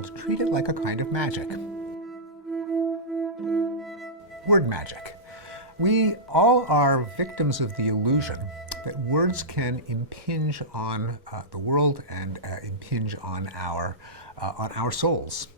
world treat it like a kind of magic. Word magic. We all are victims of the illusion that words can impinge on the world and impinge on our souls.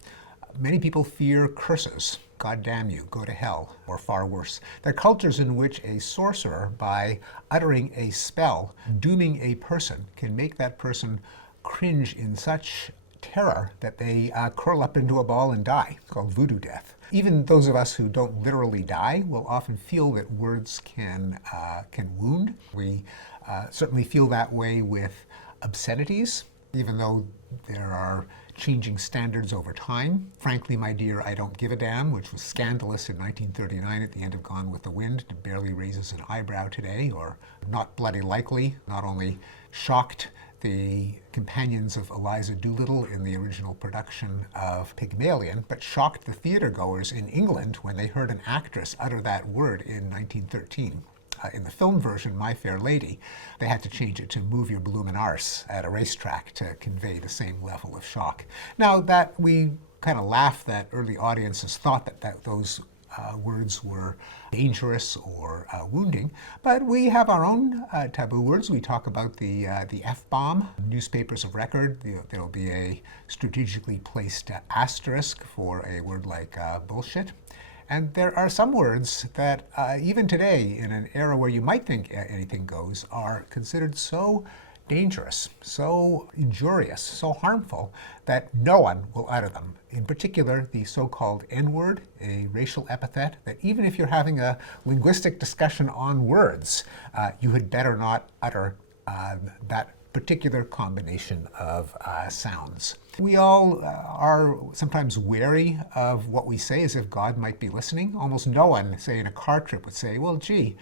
Many people fear curses. God damn you, go to hell, or far worse. There are cultures in which a sorcerer, by uttering a spell, dooming a person, can make that person cringe in such terror that they curl up into a ball and die. It's called voodoo death. Even those of us who don't literally die will often feel that words can wound. We certainly feel that way with obscenities, even though there are changing standards over time. Frankly, my dear, I don't give a damn, which was scandalous in 1939 at the end of Gone with the Wind. It barely raises an eyebrow today. Or Not Bloody Likely not only shocked the companions of Eliza Doolittle in the original production of Pygmalion, but shocked the theatergoers in England when they heard an actress utter that word in 1913. In the film version, My Fair Lady, they had to change it to Move Your Bloomin' Arse at a racetrack to convey the same level of shock. Now, that we kind of laugh that early audiences thought that those words were dangerous or wounding, but we have our own taboo words. We talk about the F-bomb. Newspapers of record, there'll be a strategically placed asterisk for a word like bullshit. And there are some words that even today, in an era where you might think anything goes, are considered so dangerous, so injurious, so harmful, that no one will utter them. In particular, the so-called N-word, a racial epithet that even if you're having a linguistic discussion on words, you had better not utter that particular combination of sounds. We all are sometimes wary of what we say, as if God might be listening. Almost no one, say in a car trip, would say, well, gee,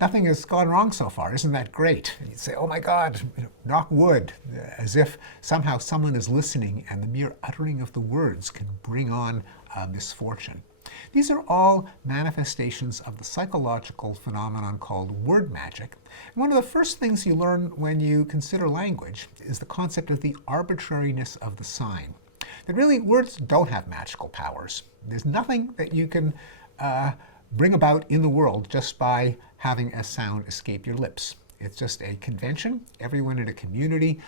nothing has gone wrong so far. Isn't that great? And you'd say, oh my God, knock wood, as if somehow someone is listening and the mere uttering of the words can bring on misfortune. These are all manifestations of the psychological phenomenon called word magic. And one of the first things you learn when you consider language is the concept of the arbitrariness of the sign. That really, words don't have magical powers. There's nothing that you can bring about in the world just by having a sound escape your lips. It's just a convention. Everyone in a community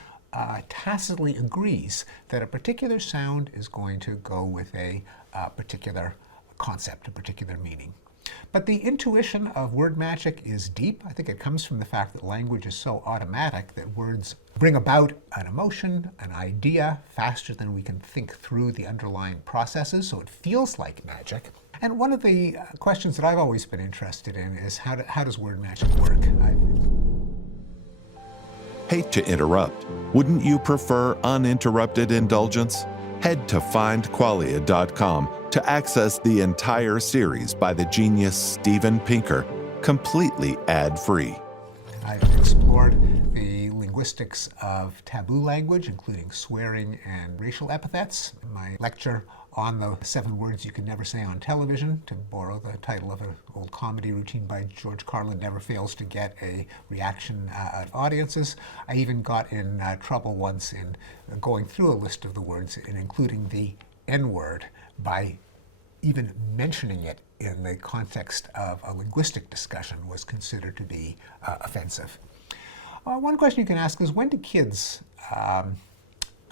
tacitly agrees that a particular sound is going to go with a particular concept, a particular meaning. But the intuition of word magic is deep. I think it comes from the fact that language is so automatic that words bring about an emotion, an idea, faster than we can think through the underlying processes, so it feels like magic. And one of the questions that I've always been interested in is how does word magic work? Hate to interrupt. Wouldn't you prefer uninterrupted indulgence? Head to findqualia.com to access the entire series by the genius Steven Pinker, completely ad-free. I've explored the linguistics of taboo language, including swearing and racial epithets. My lecture on the 7 words you can never say on television, to borrow the title of an old comedy routine by George Carlin, never fails to get a reaction out of audiences. I even got in trouble once in going through a list of the words and including the N-word by even mentioning it in the context of a linguistic discussion was considered to be offensive. One question you can ask is, when do kids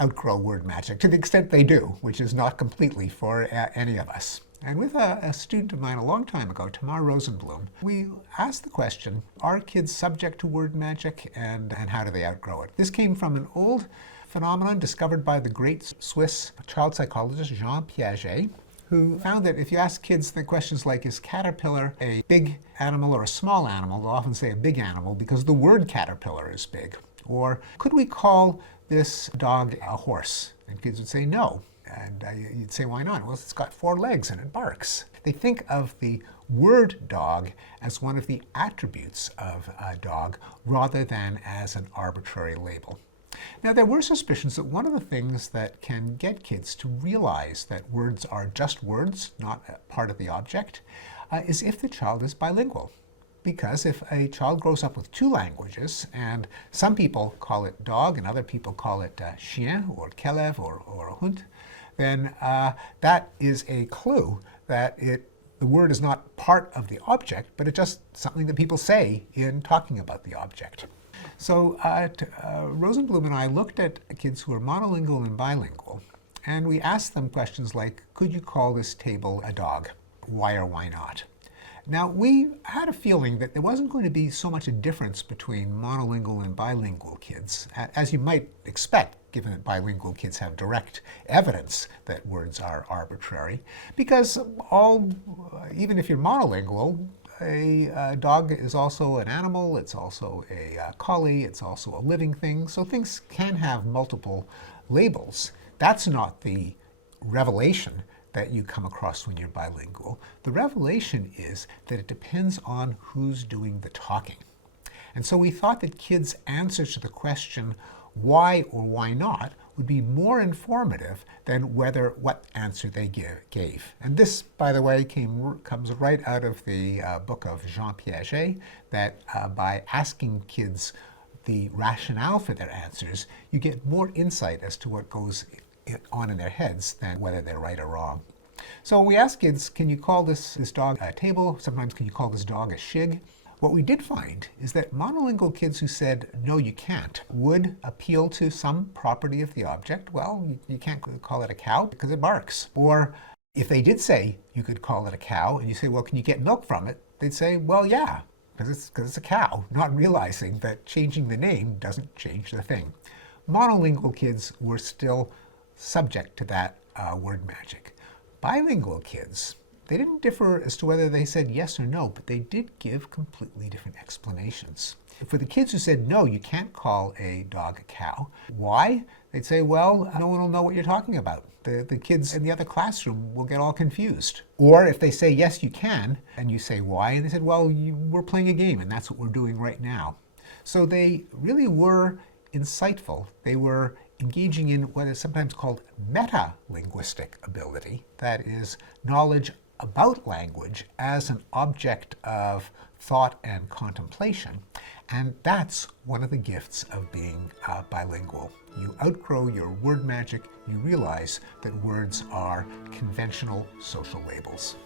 outgrow word magic, to the extent they do, which is not completely for any of us? And with a student of mine a long time ago, Tamar Rosenblum, we asked the question, are kids subject to word magic, and how do they outgrow it? This came from an old phenomenon discovered by the great Swiss child psychologist Jean Piaget, who found that if you ask kids the questions like, is caterpillar a big animal or a small animal, they'll often say a big animal because the word caterpillar is big. Or, could we call this dog a horse? And kids would say no. And you'd say, why not? Well, it's got 4 legs and it barks. They think of the word dog as one of the attributes of a dog rather than as an arbitrary label. Now, there were suspicions that one of the things that can get kids to realize that words are just words, not part of the object, is if the child is bilingual. Because if a child grows up with two languages, and some people call it dog and other people call it chien or kelev or hund, then that is a clue that the word is not part of the object, but it's just something that people say in talking about the object. So Rosenblum and I looked at kids who are monolingual and bilingual, and we asked them questions like, could you call this table a dog? Why or why not? Now, we had a feeling that there wasn't going to be so much a difference between monolingual and bilingual kids, as you might expect, given that bilingual kids have direct evidence that words are arbitrary, because even if you're monolingual, a dog is also an animal, it's also a collie, it's also a living thing, so things can have multiple labels. That's not the revelation that you come across when you're bilingual. The revelation is that it depends on who's doing the talking. And so we thought that kids' answers to the question why or why not would be more informative than what answer they gave. And this, by the way, comes right out of the book of Jean Piaget, that by asking kids the rationale for their answers, you get more insight as to what goes on in their heads than whether they're right or wrong. So we asked kids, can you call this dog a table? Sometimes can you call this dog a shig? What we did find is that monolingual kids who said, no, you can't, would appeal to some property of the object. Well, you can't call it a cow because it barks. Or if they did say you could call it a cow, and you say, well, can you get milk from it? They'd say, well, yeah, because it's a cow, not realizing that changing the name doesn't change the thing. Monolingual kids were still subject to that word magic. Bilingual kids, they didn't differ as to whether they said yes or no, but they did give completely different explanations. For the kids who said, no, you can't call a dog a cow, why? They'd say, well, no one will know what you're talking about. The kids in the other classroom will get all confused. Or if they say, yes, you can, and you say why, and they said, well, we're playing a game, and that's what we're doing right now. So they really were insightful. They were engaging in what is sometimes called meta-linguistic ability, that is, knowledge about language as an object of thought and contemplation. And that's one of the gifts of being bilingual. You outgrow your word magic, you realize that words are conventional social labels.